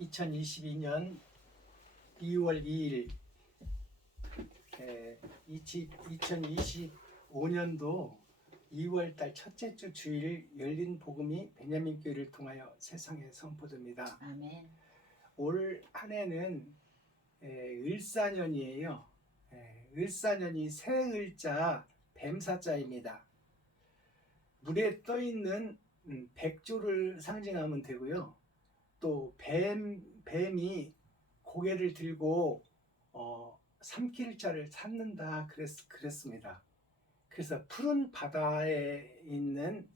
2022년 2월 2일 2025년도 2월달 첫째 주 주일 열린 복음이 베냐민 교회를 통하여 세상에 선포됩니다. 아멘. 올 한 해는 을사년이에요. 을사년이 새 을자 뱀사자입니다. 물에 떠 있는 백조를 상징하면 되고요. 또 뱀이 고개를 들고 삼킬 자를 찾는다 그랬습니다. 그래서 푸른 바다에 있는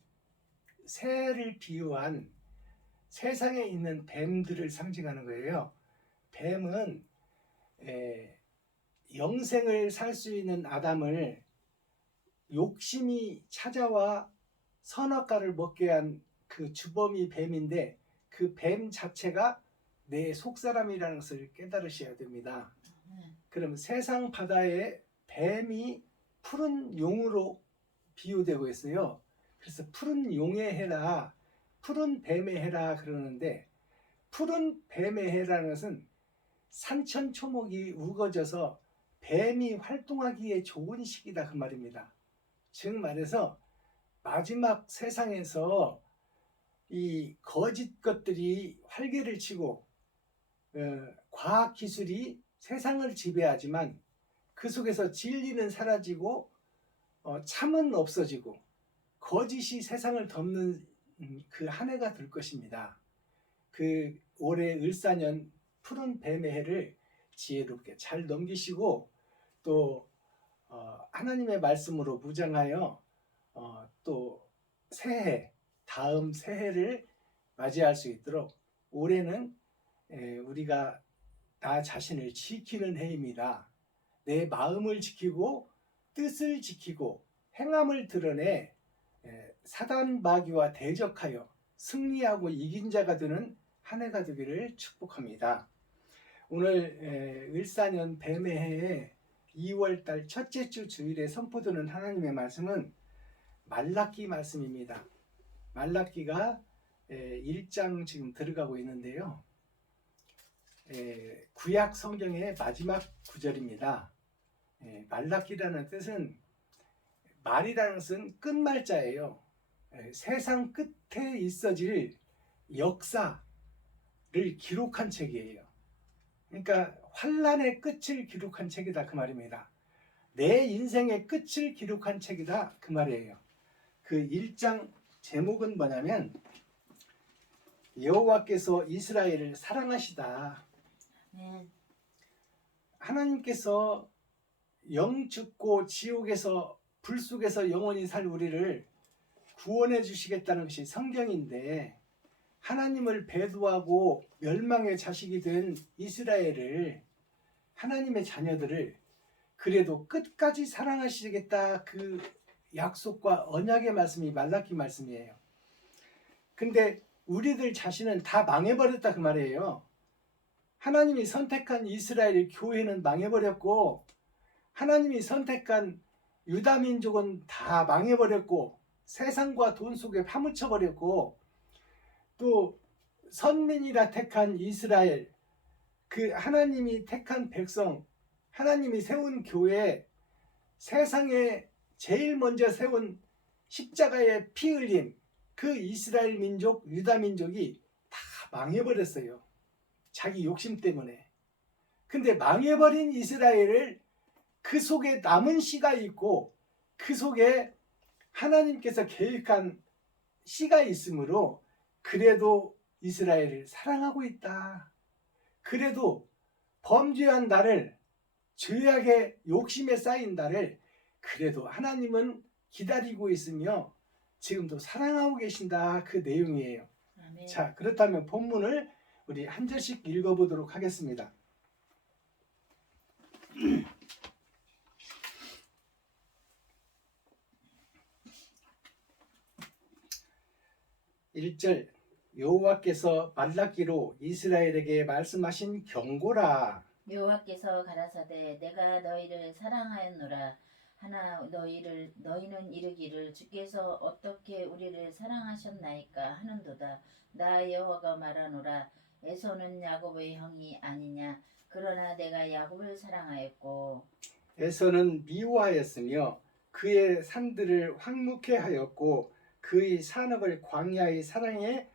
새를 비유한 세상에 있는 뱀들을 상징하는 거예요. 뱀은 영생을 살 수 있는 아담을 욕심이 찾아와 선악과를 먹게 한 그 주범이 뱀인데, 그 뱀 자체가 내 속사람이라는 것을 깨달으셔야 됩니다. 그럼 세상 바다에 뱀이 푸른 용으로 비유되고 있어요. 그래서 푸른 용의 해라, 푸른 뱀의 해라 그러는데, 푸른 뱀의 해라는 것은 산천초목이 우거져서 뱀이 활동하기에 좋은 시기다 그 말입니다. 즉 말해서 마지막 세상에서 이 거짓 것들이 활개를 치고 과학기술이 세상을 지배하지만 그 속에서 진리는 사라지고 참은 없어지고 거짓이 세상을 덮는 그 한 해가 될 것입니다. 그 올해 을사년 푸른 뱀의 해를 지혜롭게 잘 넘기시고 또 하나님의 말씀으로 무장하여 또 새해, 다음 새해를 맞이할 수 있도록 올해는 우리가 나 자신을 지키는 해입니다. 내 마음을 지키고 뜻을 지키고 행함을 드러내 사단 마귀와 대적하여 승리하고 이긴 자가 되는 한 해가 되기를 축복합니다. 오늘 을사년 뱀의 해에 2월달 첫째 주 주일에 선포되는 하나님의 말씀은 말라기 말씀입니다. 말라기가 1장 지금 들어가고 있는데요. 구약 성경의 마지막 구절입니다. 말라기라는 뜻은, 말이라는 것은 끝말자예요. 세상 끝에 있어질 역사를 기록한 책이에요. 그러니까 환란의 끝을 기록한 책이다 그 말입니다. 내 인생의 끝을 기록한 책이다 그 말이에요. 그 1장 제목은 뭐냐면 여호와께서 이스라엘을 사랑하시다. 하나님께서 영 죽고 지옥에서 불 속에서 영원히 살 우리를 구원해 주시겠다는 것이 성경인데, 하나님을 배도하고 멸망의 자식이 된 이스라엘을, 하나님의 자녀들을 그래도 끝까지 사랑하시겠다, 그 약속과 언약의 말씀이 말라기 말씀이에요. 근데 우리들 자신은 다 망해버렸다 그 말이에요. 하나님이 선택한 이스라엘 교회는 망해버렸고, 하나님이 선택한 유다 민족은 다 망해버렸고, 세상과 돈 속에 파묻혀버렸고, 또 선민이라 택한 이스라엘, 그 하나님이 택한 백성, 하나님이 세운 교회, 세상에 제일 먼저 세운 십자가의 피 흘린 그 이스라엘 민족, 유다 민족이 다 망해버렸어요. 자기 욕심 때문에. 근데 망해버린 이스라엘을 그 속에 남은 씨가 있고, 그 속에 하나님께서 계획한 씨가 있으므로 그래도 이스라엘을 사랑하고 있다. 그래도 범죄한 나를, 죄악의 욕심에 쌓인 나를 그래도 하나님은 기다리고 있으며 지금도 사랑하고 계신다, 그 내용이에요. 아멘. 자, 그렇다면 본문을 우리 한 절씩 읽어보도록 하겠습니다. 1절, 여호와께서 말라기로 이스라엘에게 말씀하신 경고라. 여호와께서 가라사대 내가 너희를 사랑하였노라. 하나 너희는 이르기를 주께서 어떻게 우리를 사랑하셨나이까 하는도다. 나 여호와가 말하노라. 에서는 야곱의 형이 아니냐. 그러나 내가 야곱을 사랑하였고 에서는 미워하였으며 그의 산들을 황무케 하였고 그의 산업을 광야의 사랑에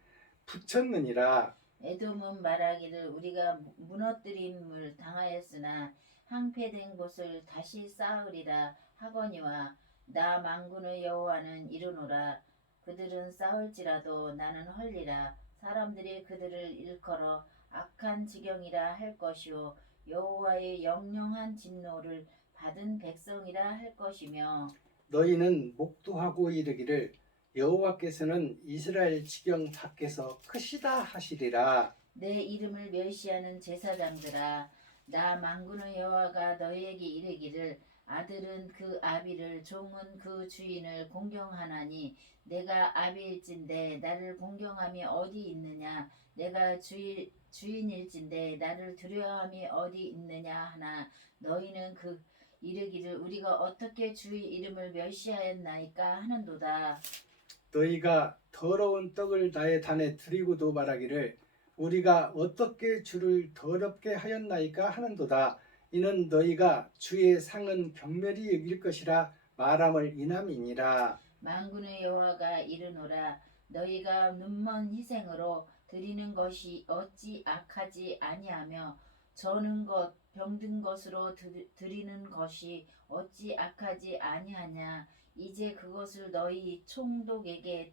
붙였느니라. 에돔은 말하기를 우리가 무너뜨림을 당하였으나 항폐된 곳을 다시 쌓으리라 하거니와 나 만군의 여호와는 이르노라. 그들은 쌓을지라도 나는 헐리라. 사람들이 그들을 일컬어 악한 지경이라 할 것이요 여호와의 영영한 진노를 받은 백성이라 할 것이며 너희는 목도하고 이르기를 여호와께서는 이스라엘 지경 밖에서 크시다 하시리라. 내 이름을 멸시하는 제사장들아 나 만군의 여호와가 너희에게 이르기를 아들은 그 아비를 종은 그 주인을 공경하나니 내가 아비일진데 나를 공경함이 어디 있느냐. 내가 주인일진데 나를 두려워함이 어디 있느냐 하나 너희는 그 이르기를 우리가 어떻게 주의 이름을 멸시하였나이까 하는도다. 너희가 더러운 떡을 나의 단에 드리고도 말하기를 우리가 어떻게 주를 더럽게 하였나이까 하는도다. 이는 너희가 주의 상은 경멸이 여길 것이라 말함을 인함이니라. 만군의 여호와가 이르노라. 너희가 눈먼 희생으로 드리는 것이 어찌 악하지 아니하며 저는 것 병든 것으로 드리는 것이 어찌 악하지 아니하냐. 이제 그것을 너희 총독에게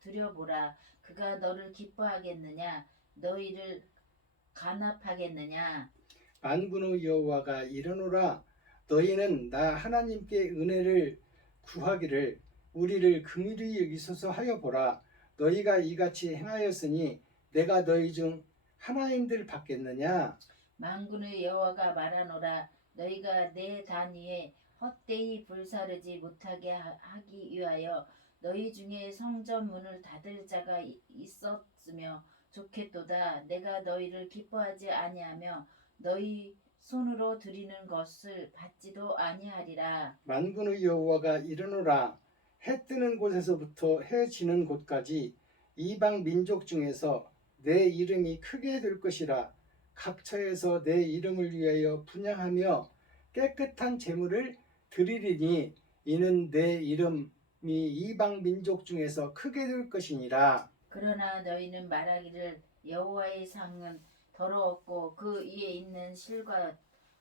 드려보라. 그가 너를 기뻐하겠느냐. 너희를 간합하겠느냐. 만군의 여호와가 이르노라. 너희는 나 하나님께 은혜를 구하기를 우리를 긍휼히 여기소서 하여 보라. 너희가 이같이 행하였으니 내가 너희 중 하나님들 받겠느냐. 만군의 여호와가 말하노라. 너희가 내 단 위에 헛되이 불사르지 못하게 하기 위하여 너희 중에 성전 문을 닫을 자가 있었으며 좋겠도다. 내가 너희를 기뻐하지 아니하며 너희 손으로 드리는 것을 받지도 아니하리라. 만군의 여호와가 이르노라. 해 뜨는 곳에서부터 해 지는 곳까지 이방 민족 중에서 내 이름이 크게 될 것이라. 각 처에서 내 이름을 위하여 분향하며 깨끗한 제물을 드리리니 이는 내 이름이 이방 민족 중에서 크게 될 것이니라. 그러나 너희는 말하기를 여호와의 상은 더러웠고 그 위에 있는 실과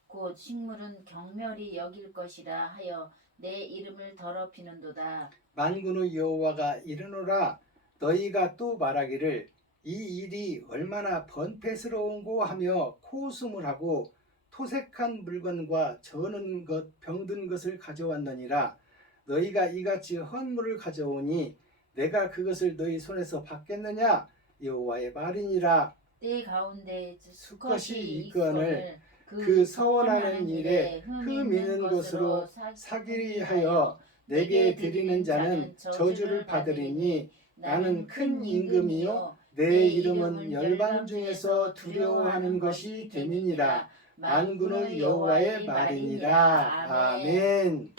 곧 식물은 경멸이 여길 것이라 하여 내 이름을 더럽히는도다. 만군의 여호와가 이르노라. 너희가 또 말하기를 이 일이 얼마나 번패스러운고 하며 코웃음을 하고 토색한 물건과 저는 것 병든 것을 가져왔느니라. 너희가 이같이 헌물을 가져오니 내가 그것을 너희 손에서 받겠느냐. 여호와의 말이니라. 때 가운데 수컷이 이 이건을 건을 그 서원하는 일에 흠 있는 것으로 사기리 하여 내게 드리는 자는 저주를 받으리니 나는 큰 임금이요 내 이름은 열방 중에서 두려워하는 것이 됨이니라. 만군의 여호와의 말이니라. 아멘.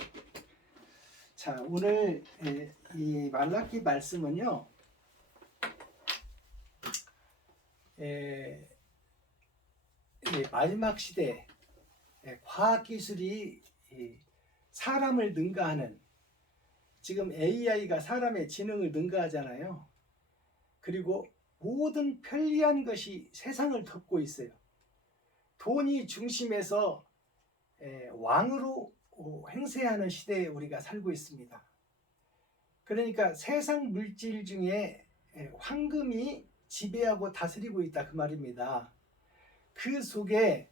자, 오늘 이 말라기 말씀은요. 마지막 시대 과학기술이 사람을 능가하는, 지금 AI가 사람의 지능을 능가하잖아요. 그리고 모든 편리한 것이 세상을 덮고 있어요. 돈이 중심에서 왕으로 행세하는 시대에 우리가 살고 있습니다. 그러니까 세상 물질 중에 황금이 지배하고 다스리고 있다 그 말입니다. 그 속에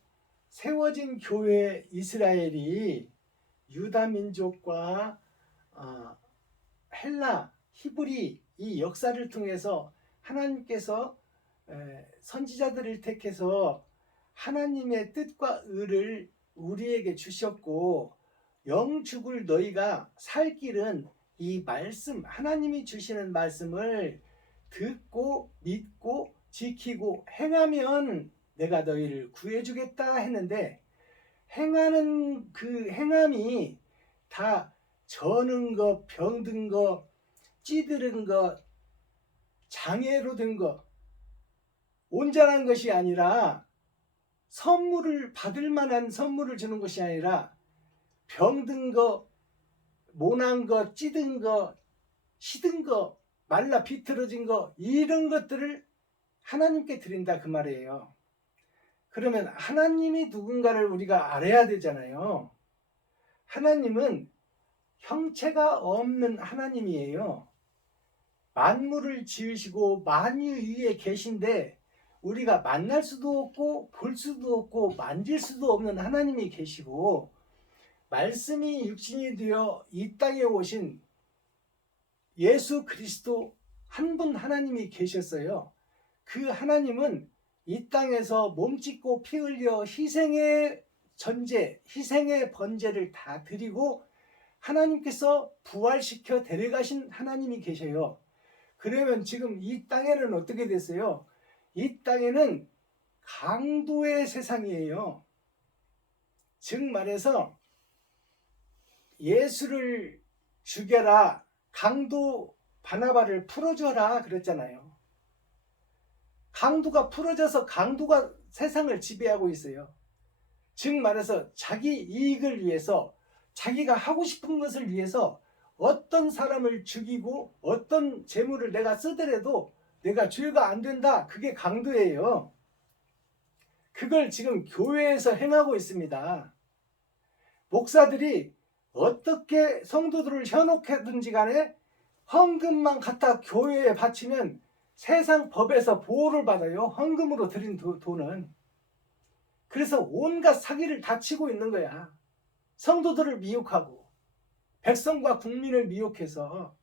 세워진 교회 이스라엘이 유다 민족과 헬라, 히브리 이 역사를 통해서 하나님께서 선지자들을 택해서 하나님의 뜻과 의를 우리에게 주셨고 영죽을 너희가 살 길은 이 말씀, 하나님이 주시는 말씀을 듣고 믿고 지키고 행하면 내가 너희를 구해주겠다 했는데, 행하는 그 행함이 다 저는 것, 병든 것, 찌들은 것, 장애로 된 것, 온전한 것이 아니라 선물을 받을 만한 선물을 주는 것이 아니라 병든 거, 모난 거, 찌든 거, 시든 거, 말라 비틀어진 거 이런 것들을 하나님께 드린다 그 말이에요. 그러면 하나님이 누군가를 우리가 알아야 되잖아요. 하나님은 형체가 없는 하나님이에요. 만물을 지으시고 만유 위에 계신데 우리가 만날 수도 없고 볼 수도 없고 만질 수도 없는 하나님이 계시고 말씀이 육신이 되어 이 땅에 오신 예수 그리스도 한 분 하나님이 계셨어요. 그 하나님은 이 땅에서 몸짓고 피 흘려 희생의 전제, 희생의 번제를 다 드리고 하나님께서 부활시켜 데려가신 하나님이 계셔요. 그러면 지금 이 땅에는 어떻게 됐어요? 이 땅에는 강도의 세상이에요. 즉 말해서 예수를 죽여라, 강도 바나바를 풀어줘라 그랬잖아요. 강도가 풀어져서 강도가 세상을 지배하고 있어요. 즉 말해서 자기 이익을 위해서 자기가 하고 싶은 것을 위해서 어떤 사람을 죽이고 어떤 재물을 내가 쓰더라도 내가 죄가 안 된다. 그게 강도예요. 그걸 지금 교회에서 행하고 있습니다. 목사들이 어떻게 성도들을 현혹하든지 간에 헌금만 갖다 교회에 바치면 세상 법에서 보호를 받아요. 헌금으로 드린 돈은. 그래서 온갖 사기를 다 치고 있는 거야. 성도들을 미혹하고 백성과 국민을 미혹해서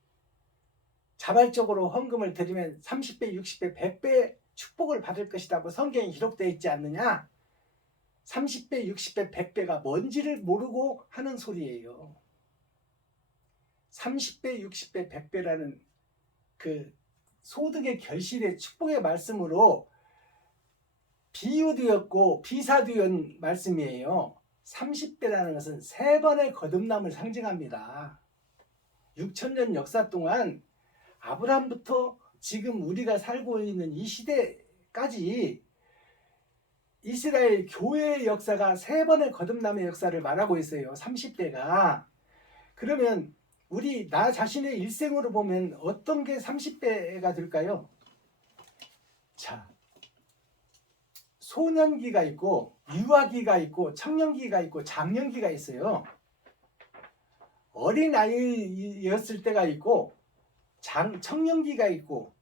자발적으로 헌금을 드리면 30배, 60배, 100배 축복을 받을 것이라고 성경에 기록되어 있지 않느냐? 30배, 60배, 100배가 뭔지를 모르고 하는 소리예요. 30배, 60배, 100배라는 그 소득의 결실의 축복의 말씀으로 비유되었고 비사되었는 말씀이에요. 30배라는 것은 3번의 거듭남을 상징합니다. 6천년 역사 동안 아브라함부터 지금 우리가 살고 있는 이 시대까지 이스라엘 교회의 역사가 3번의 거듭남의 역사를 말하고 있어요. 30배가. 그러면 우리 나 자신의 일생으로 보면 어떤 게 30배가 될까요? 자, 소년기가 있고 유아기가 있고 청년기가 있고 장년기가 있어요. 어린아이였을 때가 있고 청년기가 있고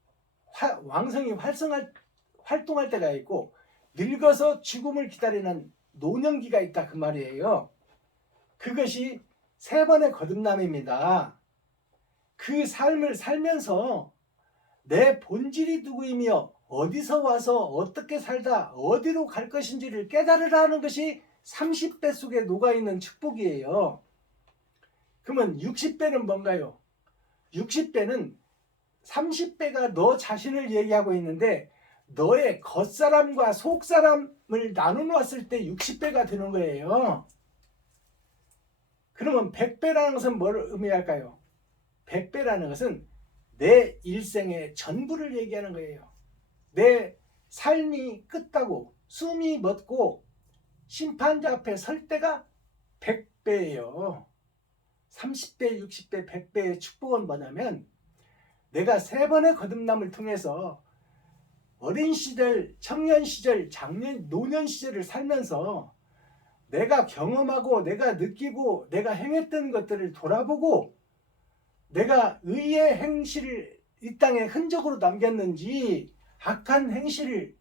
왕성이 활동할 때가 있고 늙어서 죽음을 기다리는 노년기가 있다 그 말이에요. 그것이 3번의 거듭남입니다. 그 삶을 살면서 내 본질이 누구이며 어디서 와서 어떻게 살다 어디로 갈 것인지를 깨달으라는 것이 30배 속에 녹아있는 축복이에요. 그러면 60배는 뭔가요? 60배는 30배가 너 자신을 얘기하고 있는데 너의 겉사람과 속사람을 나눠놨을 때 60배가 되는 거예요. 그러면 100배라는 것은 뭘 의미할까요? 100배라는 것은 내 일생의 전부를 얘기하는 거예요. 내 삶이 끝가고 숨이 멎고 심판자 앞에 설 때가 100배예요. 30배, 60배, 100배의 축복은 뭐냐면 내가 3번의 거듭남을 통해서 어린 시절, 청년 시절, 장년, 노년 시절을 살면서 내가 경험하고 내가 느끼고 내가 행했던 것들을 돌아보고 내가 의의 행실을 이 땅에 흔적으로 남겼는지 악한 행실을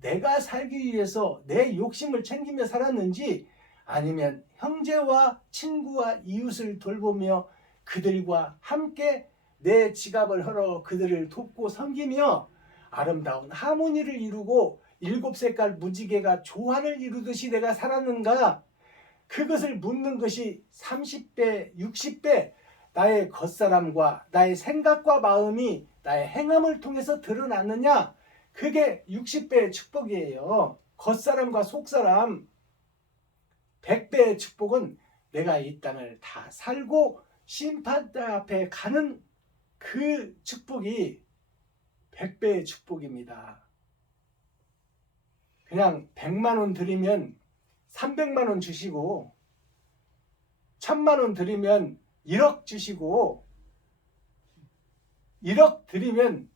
내가 살기 위해서 내 욕심을 챙기며 살았는지 아니면 형제와 친구와 이웃을 돌보며 그들과 함께 내 지갑을 헐어 그들을 돕고 섬기며 아름다운 하모니를 이루고 7색깔 무지개가 조화를 이루듯이 내가 살았는가? 그것을 묻는 것이 30배, 60배 나의 겉사람과 나의 생각과 마음이 나의 행함을 통해서 드러났느냐? 그게 60배의 축복이에요. 겉사람과 속사람. 100배의 축복은 내가 이 땅을 다 살고 심판자 앞에 가는 그 축복이 100배의 축복입니다. 그냥 100만 원 드리면 300만 원 주시고 1000만 원 드리면 1억 주시고 1억 드리면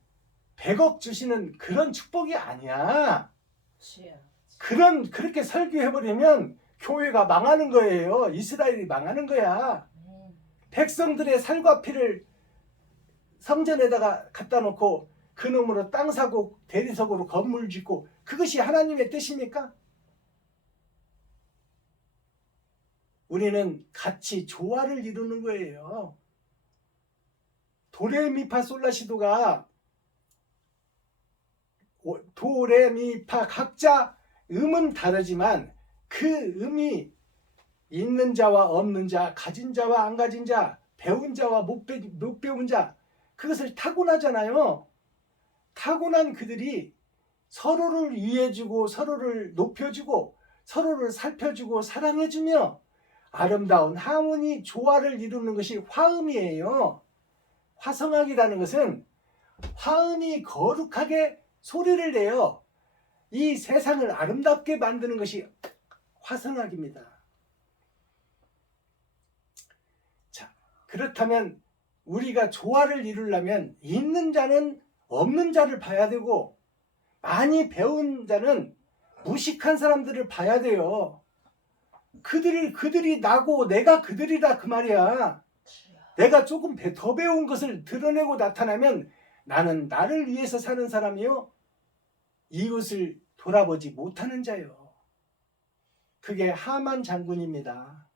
100억 주시는 그런 축복이 아니야. 주여. 그렇게 설교해버리면 교회가 망하는 거예요. 이스라엘이 망하는 거야. 백성들의 살과 피를 성전에다가 갖다 놓고 그놈으로 땅 사고 대리석으로 건물 짓고 그것이 하나님의 뜻입니까? 우리는 같이 조화를 이루는 거예요. 도레미파솔라시도가 도레미파 각자 음은 다르지만 그 음이 있는 자와 없는 자, 가진 자와 안 가진 자, 배운 자와 못 배운 자, 그것을 타고나잖아요. 타고난 그들이 서로를 위해주고 서로를 높여주고 서로를 살펴주고 사랑해주며 아름다운 하모니 조화를 이루는 것이 화음이에요. 화성학이라는 것은 화음이 거룩하게 소리를 내요. 이 세상을 아름답게 만드는 것이 화성학입니다. 자, 그렇다면 우리가 조화를 이루려면 있는 자는 없는 자를 봐야 되고 많이 배운 자는 무식한 사람들을 봐야 돼요. 그들이 나고 내가 그들이다 그 말이야. 내가 조금 더 배운 것을 드러내고 나타나면 나는 나를 위해서 사는 사람이요 이웃을 돌아보지 못하는 자요. 그게 하만 장군입니다.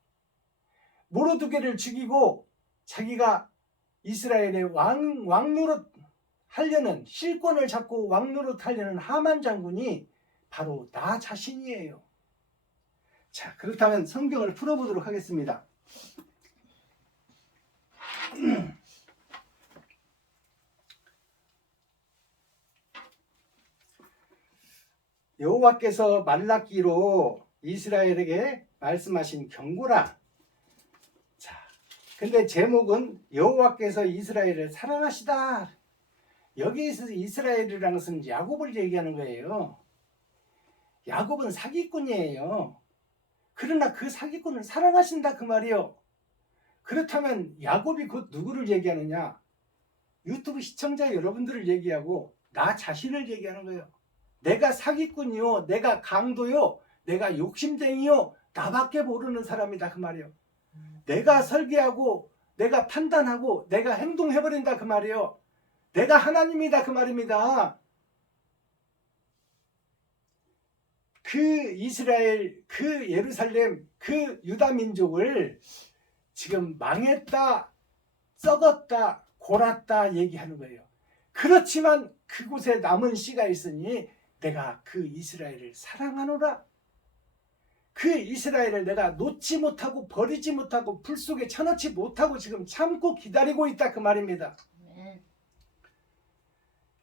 모르드게를 죽이고 자기가 이스라엘의 왕노릇 하려는 실권을 잡고 왕노릇 하려는 하만 장군이 바로 나 자신이에요. 자, 그렇다면 성경을 풀어보도록 하겠습니다. 여호와께서 말라기로 이스라엘에게 말씀하신 경고라. 자, 근데 제목은 여호와께서 이스라엘을 사랑하시다. 여기에서 이스라엘이라는 것은 야곱을 얘기하는 거예요. 야곱은 사기꾼이에요. 그러나 그 사기꾼을 사랑하신다 그 말이요. 그렇다면 야곱이 곧 누구를 얘기하느냐? 유튜브 시청자 여러분들을 얘기하고 나 자신을 얘기하는 거예요. 내가 사기꾼이요, 내가 강도요, 내가 욕심쟁이요, 나밖에 모르는 사람이다 그 말이요. 내가 설계하고 내가 판단하고 내가 행동해버린다 그 말이요. 내가 하나님이다 그 말입니다. 그 이스라엘, 그 예루살렘, 그 유다 민족을 지금 망했다, 썩었다, 골았다 얘기하는 거예요. 그렇지만 그곳에 남은 씨가 있으니 내가 그 이스라엘을 사랑하노라. 그 이스라엘을 내가 놓지 못하고 버리지 못하고 불 속에 쳐넣지 못하고 지금 참고 기다리고 있다 그 말입니다.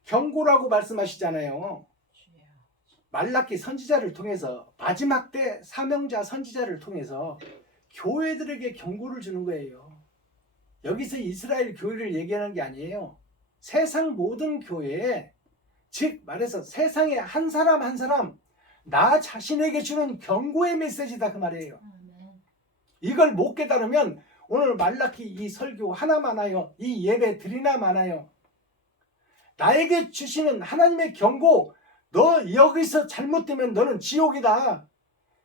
경고라고 말씀하시잖아요. 말라기 선지자를 통해서 마지막 때 사명자 선지자를 통해서 교회들에게 경고를 주는 거예요. 여기서 이스라엘 교회를 얘기하는 게 아니에요. 세상 모든 교회에, 즉 말해서 세상에 한 사람 한 사람 나 자신에게 주는 경고의 메시지다 그 말이에요. 이걸 못 깨달으면 오늘 말라기 이 설교 하나 많아요. 이 예배 드리나 많아요. 나에게 주시는 하나님의 경고, 너 여기서 잘못되면 너는 지옥이다.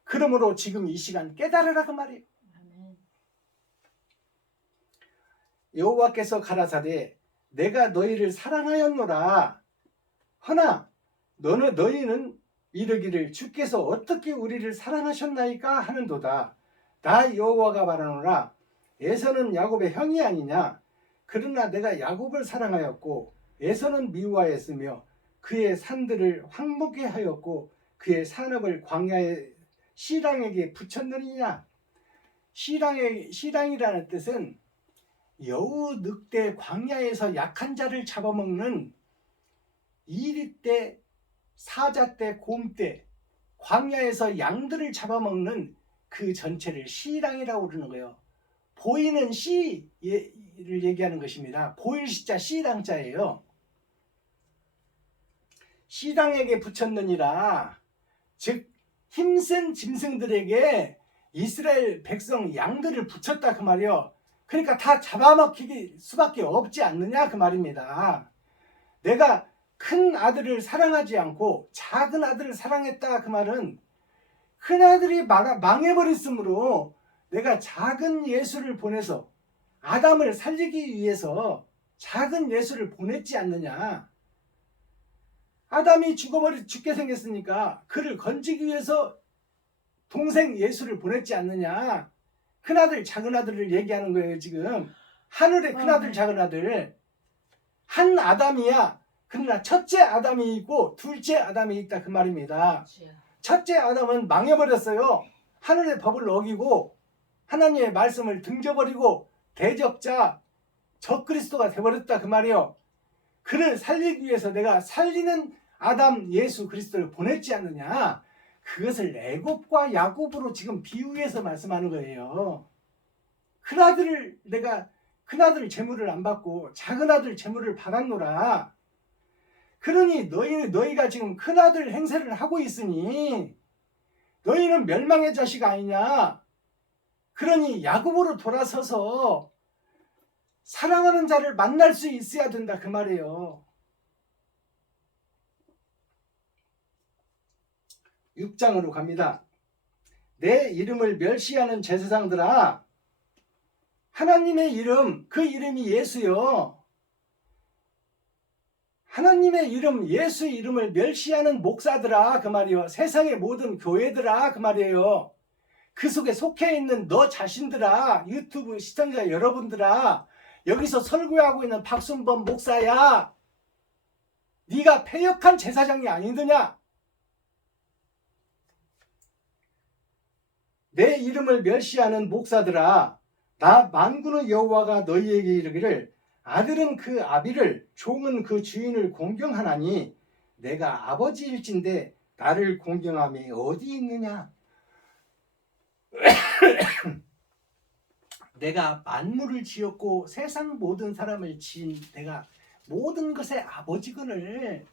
그러므로 지금 이 시간 깨달으라 그 말이에요. 여호와께서 가라사대 내가 너희를 사랑하였노라. 허나 너희는 이르기를 주께서 어떻게 우리를 사랑하셨나이까 하는도다. 나 여호와가 말하노라. 에서는 야곱의 형이 아니냐. 그러나 내가 야곱을 사랑하였고 에서는 미워하였으며 그의 산들을 황무게 하였고 그의 산업을 광야의 시랑에게 붙였느니냐. 시랑이라는 뜻은 여우 늑대 광야에서 약한 자를 잡아먹는 이리떼, 사자떼, 곰떼, 광야에서 양들을 잡아먹는 그 전체를 시랑이라고 부르는 거예요. 보이는 시를 얘기하는 것입니다. 보일 시자 시랑자예요. 시랑에게 붙였느니라. 즉 힘센 짐승들에게 이스라엘 백성 양들을 붙였다 그 말이요. 그러니까 다 잡아먹힐 수밖에 없지 않느냐 그 말입니다. 내가 큰 아들을 사랑하지 않고 작은 아들을 사랑했다 그 말은 큰 아들이 망해버렸으므로 내가 작은 예수를 보내서 아담을 살리기 위해서 작은 예수를 보냈지 않느냐. 아담이 죽게 생겼으니까 그를 건지기 위해서 동생 예수를 보냈지 않느냐. 큰아들 작은 아들을 얘기하는 거예요 지금. 하늘의 큰아들 작은 아들. 한 아담이야. 그러나 첫째 아담이 있고 둘째 아담이 있다 그 말입니다. 첫째 아담은 망해버렸어요. 하늘의 법을 어기고 하나님의 말씀을 등져버리고 대적자 적그리스도가 돼버렸다 그 말이에요. 그를 살리기 위해서 내가 살리는 아담 예수 그리스도를 보냈지 않느냐. 그것을 애굽과 야곱으로 지금 비유해서 말씀하는 거예요. 내가 큰아들 재물을 안 받고 작은 아들 재물을 받았노라. 그러니 너희가 지금 큰아들 행세를 하고 있으니 너희는 멸망의 자식 아니냐. 그러니 야곱으로 돌아서서 사랑하는 자를 만날 수 있어야 된다 그 말이에요. 6장으로 갑니다. 내 이름을 멸시하는 제사장들아, 하나님의 이름, 그 이름이 예수요. 하나님의 이름, 예수 이름을 멸시하는 목사들아 그 말이요. 세상의 모든 교회들아 그 말이에요. 그 속에 속해 있는 너 자신들아, 유튜브 시청자 여러분들아, 여기서 설교하고 있는 박순범 목사야, 네가 패역한 제사장이 아니느냐. 내 이름을 멸시하는 목사들아, 나 만군의 여호와가 너희에게 이르기를 아들은 그 아비를 종은 그 주인을 공경하나니 내가 아버지일진데 나를 공경함이 어디 있느냐. 내가 만물을 지었고 세상 모든 사람을 지은 내가 모든 것의 아버지거늘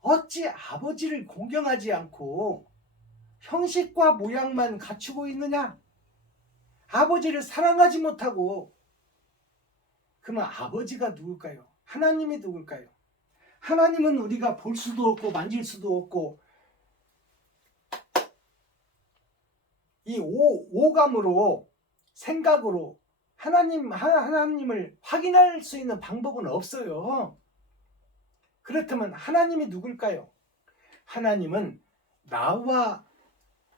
어찌 아버지를 공경하지 않고 형식과 모양만 갖추고 있느냐. 아버지를 사랑하지 못하고. 그러면 아버지가 누굴까요? 하나님이 누굴까요? 하나님은 우리가 볼 수도 없고 만질 수도 없고 이 오감으로 생각으로 하나님을 확인할 수 있는 방법은 없어요. 그렇다면 하나님이 누굴까요? 하나님은 나와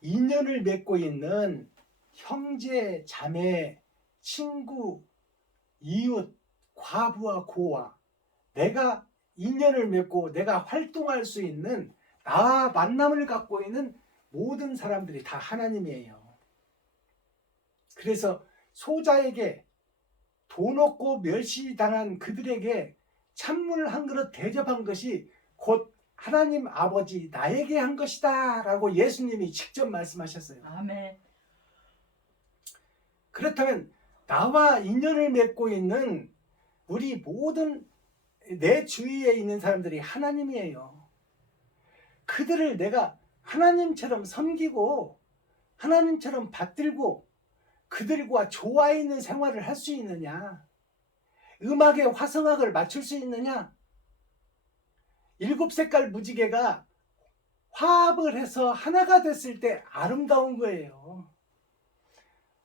인연을 맺고 있는 형제, 자매, 친구, 이웃, 과부와 고와 내가 인연을 맺고 내가 활동할 수 있는 나와 만남을 갖고 있는 모든 사람들이 다 하나님이에요. 그래서 소자에게 돈 없고 멸시당한 그들에게 찬물 한 그릇 대접한 것이 곧 하나님 아버지 나에게 한 것이다 라고 예수님이 직접 말씀하셨어요. 아멘. 그렇다면 나와 인연을 맺고 있는 우리 모든 내 주위에 있는 사람들이 하나님이에요. 그들을 내가 하나님처럼 섬기고 하나님처럼 받들고 그들과 좋아 있는 생활을 할 수 있느냐? 음악에 화성학을 맞출 수 있느냐? 7색깔 무지개가 화합을 해서 하나가 됐을 때 아름다운 거예요.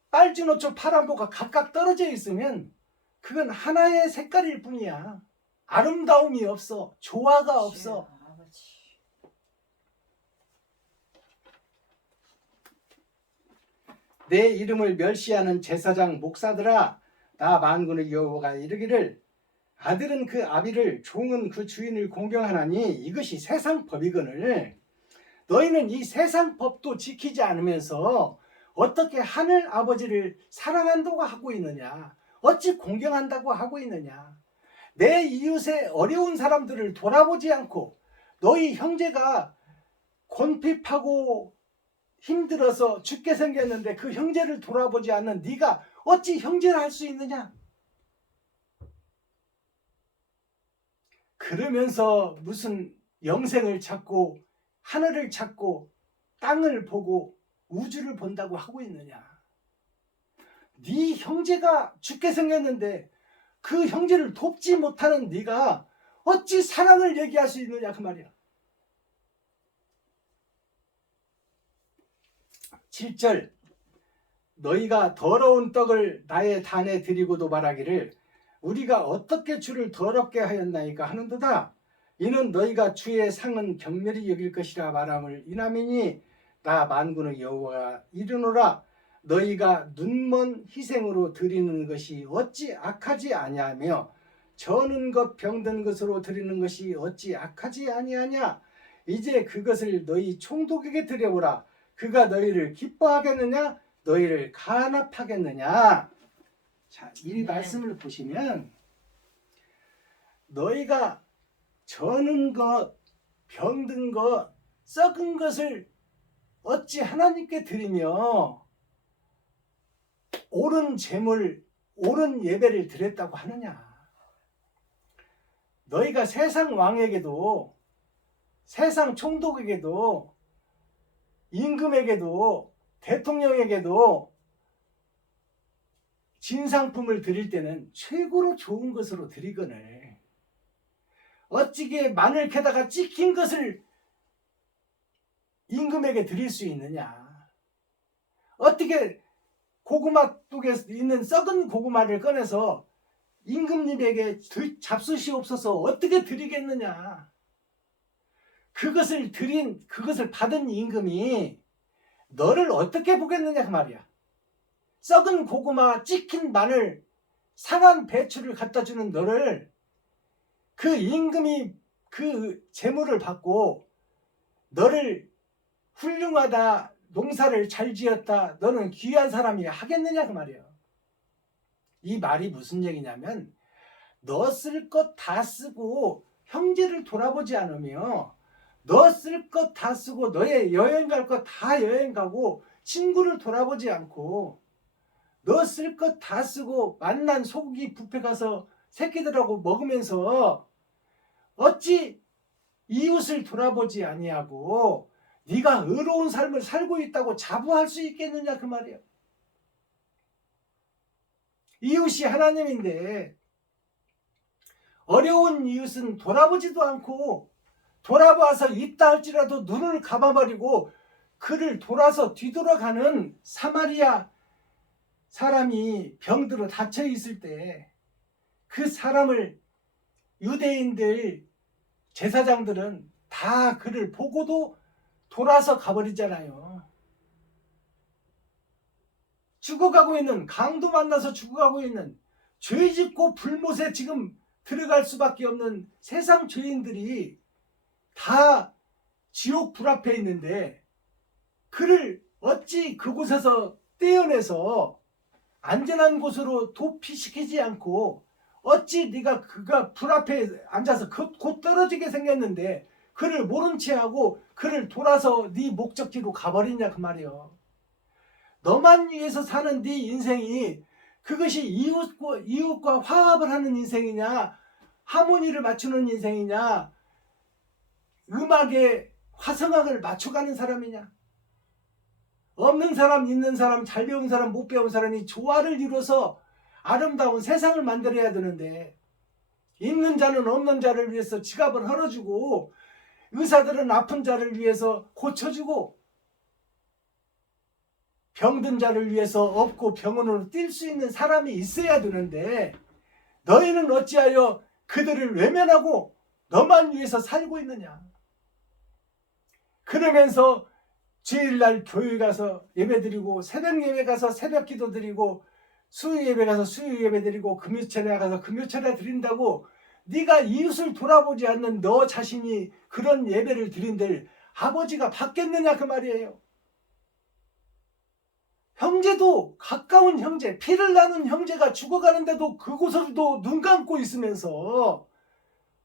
빨주노초 파란보가 각각 떨어져 있으면 그건 하나의 색깔일 뿐이야. 아름다움이 없어. 조화가 없어. 내 이름을 멸시하는 제사장 목사들아, 나 만군의 여호와가 이르기를 아들은 그 아비를 종은 그 주인을 공경하나니 이것이 세상 법이거늘 너희는 이 세상 법도 지키지 않으면서 어떻게 하늘 아버지를 사랑한다고 하고 있느냐? 어찌 공경한다고 하고 있느냐? 내 이웃의 어려운 사람들을 돌아보지 않고 너희 형제가 곤핍하고 힘들어서 죽게 생겼는데 그 형제를 돌아보지 않는 네가 어찌 형제를 할 수 있느냐? 그러면서 무슨 영생을 찾고 하늘을 찾고 땅을 보고 우주를 본다고 하고 있느냐? 네 형제가 죽게 생겼는데 그 형제를 돕지 못하는 네가 어찌 사랑을 얘기할 수 있느냐 그 말이야. 7절 너희가 더러운 떡을 나의 단에 드리고도 말하기를 우리가 어떻게 주를 더럽게 하였나이까 하는도다. 이는 너희가 주의 상은 격렬히 여길 것이라 말함을 인하미니 나 만군의 여호와가 이르노라. 너희가 눈먼 희생으로 드리는 것이 어찌 악하지 아니하며 저는 것 병든 것으로 드리는 것이 어찌 악하지 아니하냐. 이제 그것을 너희 총독에게 드려보라. 그가 너희를 기뻐하겠느냐 너희를 간합하겠느냐. 자, 이 말씀을 보시면 너희가 저는 것, 병든 것, 썩은 것을 어찌 하나님께 드리며 옳은 제물, 옳은 예배를 드렸다고 하느냐. 너희가 세상 왕에게도, 세상 총독에게도, 임금에게도, 대통령에게도 진상품을 드릴 때는 최고로 좋은 것으로 드리거늘 어찌게 마늘 캐다가 찍힌 것을 임금에게 드릴 수 있느냐. 어떻게 고구마 뚝에 있는 썩은 고구마를 꺼내서 임금님에게 잡수시옵소서 어떻게 드리겠느냐. 그것을 받은 임금이 너를 어떻게 보겠느냐 그 말이야. 썩은 고구마, 찍힌 마늘, 상한 배추를 갖다 주는 너를 그 임금이 그 재물을 받고 너를 훌륭하다, 농사를 잘 지었다, 너는 귀한 사람이 하겠느냐 그 말이에요. 이 말이 무슨 얘기냐면 너 쓸 것 다 쓰고 형제를 돌아보지 않으며 너 쓸 것 다 쓰고 너의 여행 갈 것 다 여행 가고 친구를 돌아보지 않고 너 쓸 것 다 쓰고 만난 소고기 뷔페 가서 새끼들하고 먹으면서 어찌 이웃을 돌아보지 아니하고 네가 의로운 삶을 살고 있다고 자부할 수 있겠느냐 그 말이야. 이웃이 하나님인데 어려운 이웃은 돌아보지도 않고 돌아봐서 있다 할지라도 눈을 감아버리고 그를 돌아서 뒤돌아가는 사마리아 사람이 병들어 다쳐 있을 때 그 사람을 유대인들 제사장들은 다 그를 보고도 돌아서 가버리잖아요. 죽어가고 있는, 강도 만나서 죽어가고 있는, 죄 짓고 불못에 지금 들어갈 수밖에 없는 세상 죄인들이 다 지옥 불 앞에 있는데 그를 어찌 그곳에서 떼어내서 안전한 곳으로 도피시키지 않고 어찌 네가 그가 불 앞에 앉아서 곧 떨어지게 생겼는데 그를 모른 채 하고 그를 돌아서 네 목적지로 가버리냐 그 말이에요. 너만 위해서 사는 네 인생이 그것이 이웃과 화합을 하는 인생이냐, 하모니를 맞추는 인생이냐, 음악에 화성학을 맞춰가는 사람이냐. 없는 사람, 있는 사람, 잘 배운 사람, 못 배운 사람이 조화를 이루어서 아름다운 세상을 만들어야 되는데 있는 자는 없는 자를 위해서 지갑을 헐어주고 의사들은 아픈 자를 위해서 고쳐주고 병든 자를 위해서 없고 병원으로 뛸 수 있는 사람이 있어야 되는데 너희는 어찌하여 그들을 외면하고 너만 위해서 살고 있느냐. 그러면서 주일날 교회 가서 예배드리고 새벽 예배 가서 새벽 기도 드리고 수요 예배 가서 수요 예배 드리고 금요철에 가서 금요철에 드린다고 네가 이웃을 돌아보지 않는 너 자신이 그런 예배를 드린들 아버지가 받겠느냐 그 말이에요. 형제도 가까운 형제, 피를 나눈 형제가 죽어가는데도 그곳에도 눈 감고 있으면서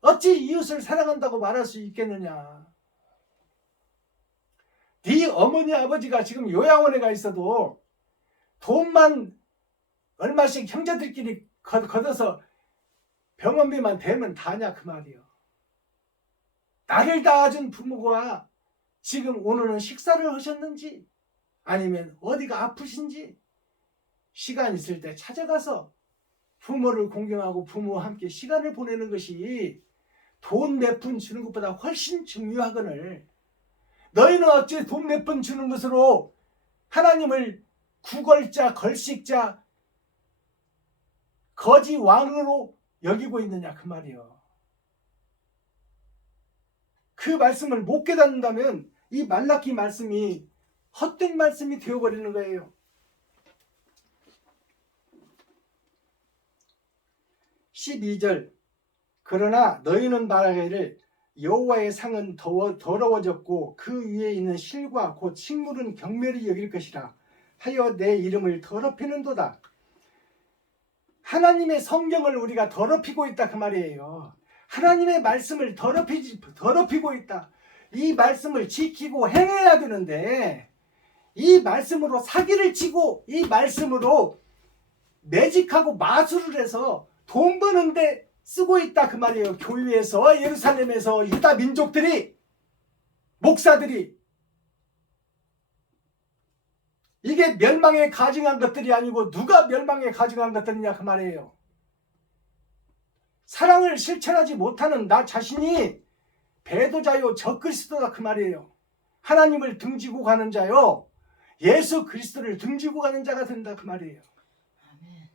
어찌 이웃을 사랑한다고 말할 수 있겠느냐. 네 어머니 아버지가 지금 요양원에 가 있어도 돈만 얼마씩 형제들끼리 걷어서 병원비만 대면 다냐 그 말이요. 나를 낳아준 부모가 지금 오늘은 식사를 하셨는지 아니면 어디가 아프신지 시간 있을 때 찾아가서 부모를 공경하고 부모와 함께 시간을 보내는 것이 돈 몇 푼 주는 것보다 훨씬 중요하거늘 너희는 어째 돈 몇 푼 주는 것으로 하나님을 구걸자 걸식자 거지 왕으로 여기고 있느냐 그 말이요. 그 말씀을 못 깨닫는다면 이 말라기 말씀이 헛된 말씀이 되어버리는 거예요. 12절 그러나 너희는 말하기를 여호와의 상은 더러워졌고 그 위에 있는 실과 곧 식물은 경멸히 여길 것이라 하여 내 이름을 더럽히는도다. 하나님의 성경을 우리가 더럽히고 있다 그 말이에요. 하나님의 말씀을 더럽히고 있다. 이 말씀을 지키고 행해야 되는데 이 말씀으로 사기를 치고 이 말씀으로 매직하고 마술을 해서 돈 버는데 쓰고 있다 그 말이에요. 교회에서 예루살렘에서 유다 민족들이 목사들이 이게 멸망에 가증한 것들이 아니고 누가 멸망에 가증한 것들이냐 그 말이에요. 사랑을 실천하지 못하는 나 자신이 배도자요 적그리스도다 그 말이에요. 하나님을 등지고 가는 자요 예수 그리스도를 등지고 가는 자가 된다 그 말이에요. 아멘.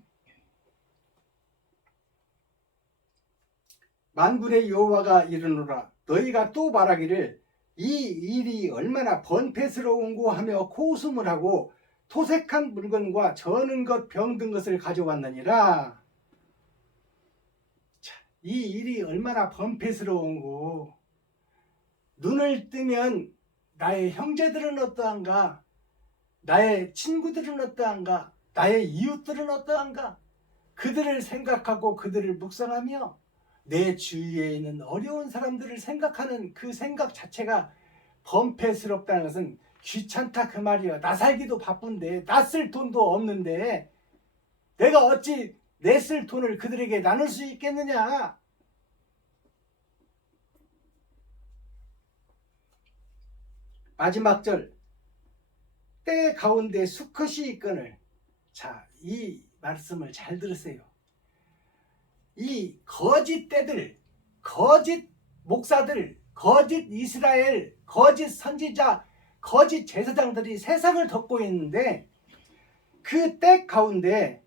만군의 여호와가 이르노라 너희가 또 말하기를 이 일이 얼마나 번패스러운고 하며 코웃음을 하고 토색한 물건과 저는 것 병든 것을 가져왔느니라. 자, 이 일이 얼마나 번패스러운고 눈을 뜨면 나의 형제들은 어떠한가 나의 친구들은 어떠한가 나의 이웃들은 어떠한가 그들을 생각하고 그들을 묵상하며 내 주위에 있는 어려운 사람들을 생각하는 그 생각 자체가 번패스럽다는 것은 귀찮다 그 말이야. 나 살기도 바쁜데 나 쓸 돈도 없는데 내가 어찌 내 쓸 돈을 그들에게 나눌 수 있겠느냐. 마지막 절 때 가운데 수컷이 있거늘. 자, 이 말씀을 잘 들으세요. 이 거짓 때들, 거짓 목사들, 거짓 이스라엘, 거짓 선지자, 거짓 제사장들이 세상을 덮고 있는데 그 때 가운데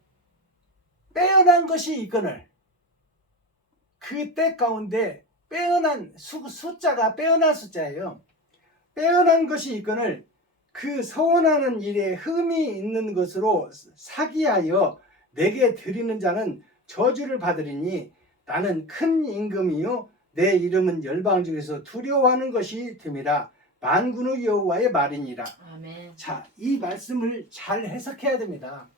빼어난 것이 있거늘. 그 때 가운데 빼어난 숫자가 빼어난 숫자예요. 빼어난 것이 있거늘 그 서원하는 일에 흠이 있는 것으로 사기하여 내게 드리는 자는 저주를 받으리니 나는 큰 임금이요 내 이름은 열방 중에서 두려워하는 것이 됨이라. 만군의 여호와의 말이니라. 아멘. 자, 이 말씀을 잘 해석해야 됩니다.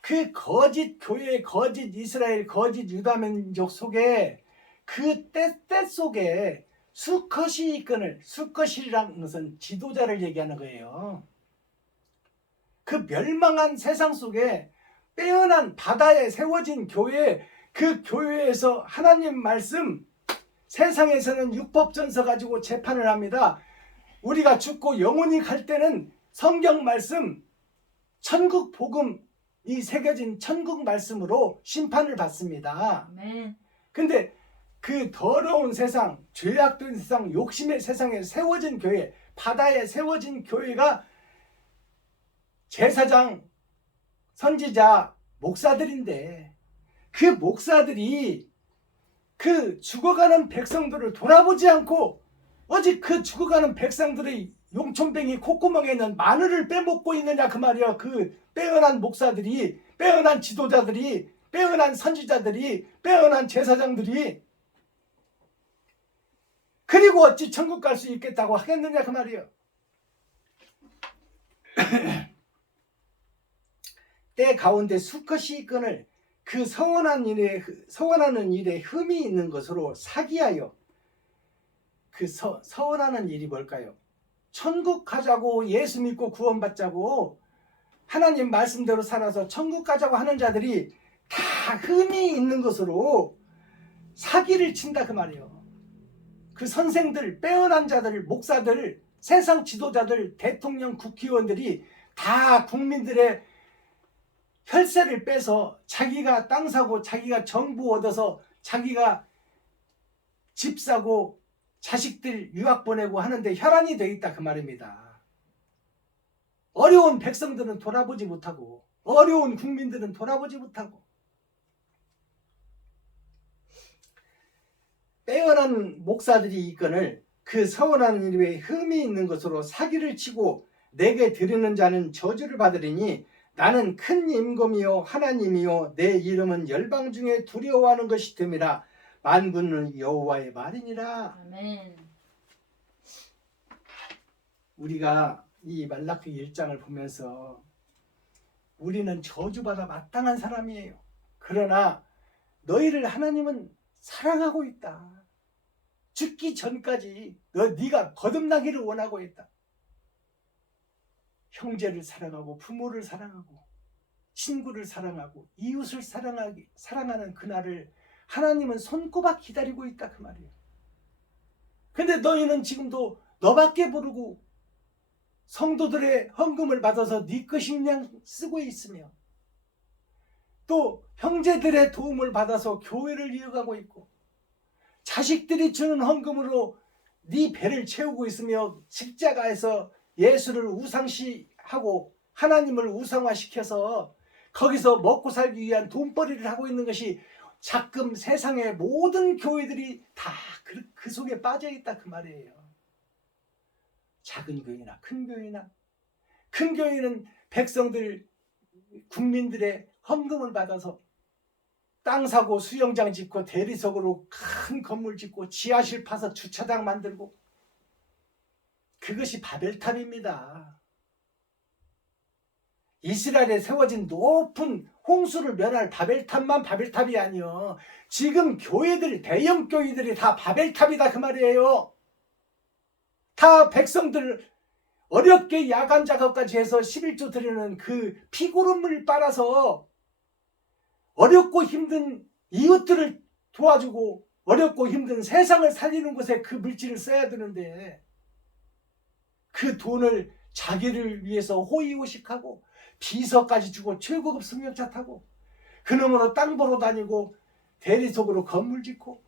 그 거짓 교회, 거짓 이스라엘, 거짓 유다 민족 속에 그 때 속에 수컷이 있거늘. 수컷이라는 것은 지도자를 얘기하는 거예요. 그 멸망한 세상 속에 빼어난 바다에 세워진 교회, 그 교회에서 하나님 말씀, 세상에서는 율법전서 가지고 재판을 합니다. 우리가 죽고 영혼이 갈 때는 성경 말씀, 천국 복음이 새겨진 천국 말씀으로 심판을 받습니다. 아멘. 근데 그 더러운 세상, 죄악된 세상, 욕심의 세상에 세워진 교회, 바다에 세워진 교회가 제사장, 선지자, 목사들인데 그 목사들이 그 죽어가는 백성들을 돌아보지 않고 오직 그 죽어가는 백성들의 용천뱅이 콧구멍에 있는 마늘을 빼먹고 있느냐 그 말이야. 그 빼어난 목사들이, 빼어난 지도자들이, 빼어난 선지자들이, 빼어난 제사장들이 그리고 어찌 천국 갈 수 있겠다고 하겠느냐 그 말이에요. 때 가운데 수컷이 있거늘 그 서원하는 일에 흠이 있는 것으로 사기하여. 그 서원하는 일이 뭘까요? 천국 가자고 예수 믿고 구원받자고 하나님 말씀대로 살아서 천국 가자고 하는 자들이 다 흠이 있는 것으로 사기를 친다 그 말이에요. 그 선생들, 빼어난 자들, 목사들, 세상 지도자들, 대통령, 국회의원들이 다 국민들의 혈세를 빼서 자기가 땅 사고 자기가 정부 얻어서 자기가 집 사고 자식들 유학 보내고 하는데 혈안이 돼 있다 그 말입니다. 어려운 백성들은 돌아보지 못하고 어려운 국민들은 돌아보지 못하고 빼어난 목사들이 이건을 그 서원하는 일에 흠이 있는 것으로 사기를 치고 내게 드리는 자는 저주를 받으리니 나는 큰 임금이요 하나님이요 내 이름은 열방 중에 두려워하는 것이 됨이라 만군의 여호와의 말이니라. 아멘. 우리가 이 말라기 1장을 보면서 우리는 저주받아 마땅한 사람이에요. 그러나 너희를 하나님은 사랑하고 있다. 죽기 전까지 네가 거듭나기를 원하고 있다. 형제를 사랑하고 부모를 사랑하고 친구를 사랑하고 이웃을 사랑하는 그날을 하나님은 손꼽아 기다리고 있다 그 말이에요. 근데 너희는 지금도 너밖에 모르고 성도들의 헌금을 받아서 네 것이냐 쓰고 있으며 또 형제들의 도움을 받아서 교회를 이어가고 있고 자식들이 주는 헌금으로 네 배를 채우고 있으며 십자가에서 예수를 우상시하고 하나님을 우상화시켜서 거기서 먹고 살기 위한 돈벌이를 하고 있는 것이 자금 세상의 모든 교회들이 다 그 속에 빠져있다 그 말이에요. 작은 교회나 큰 교회나 큰 교회는 백성들 국민들의 헌금을 받아서 땅 사고 수영장 짓고 대리석으로 큰 건물 짓고 지하실 파서 주차장 만들고 그것이 바벨탑입니다. 이스라엘에 세워진 높은 홍수를 면할 바벨탑만 바벨탑이 아니요. 지금 교회들 대형 교회들이 다 바벨탑이다 그 말이에요. 다 백성들 어렵게 야간 작업까지 해서 11조 드리는 그 피고름을 빨아서 어렵고 힘든 이웃들을 도와주고 어렵고 힘든 세상을 살리는 곳에 그 물질을 써야 되는데 그 돈을 자기를 위해서 호의호식하고 비서까지 주고 최고급 승용차 타고 그놈으로 땅 보러 다니고 대리석으로 건물 짓고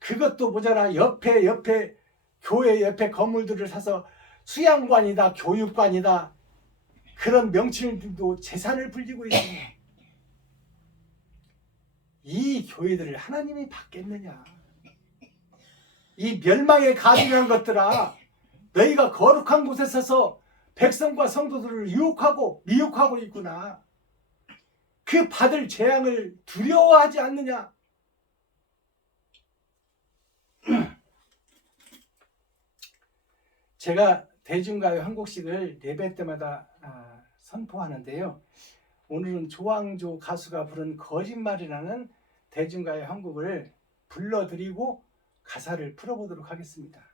그것도 모자라 옆에 교회 옆에 건물들을 사서 수양관이다 교육관이다 그런 명칭들도 재산을 불리고 있습니다. 이 교회들을 하나님이 받겠느냐. 이 멸망에 가증한 것들아 너희가 거룩한 곳에 서서 백성과 성도들을 유혹하고 미혹하고 있구나. 그 받을 재앙을 두려워하지 않느냐. 제가 대중가요 한 곡씩을 예배 때마다 선포하는데요. 오늘은 조항조 가수가 부른 거짓말이라는 대중가요 한 곡을 불러드리고 가사를 풀어보도록 하겠습니다.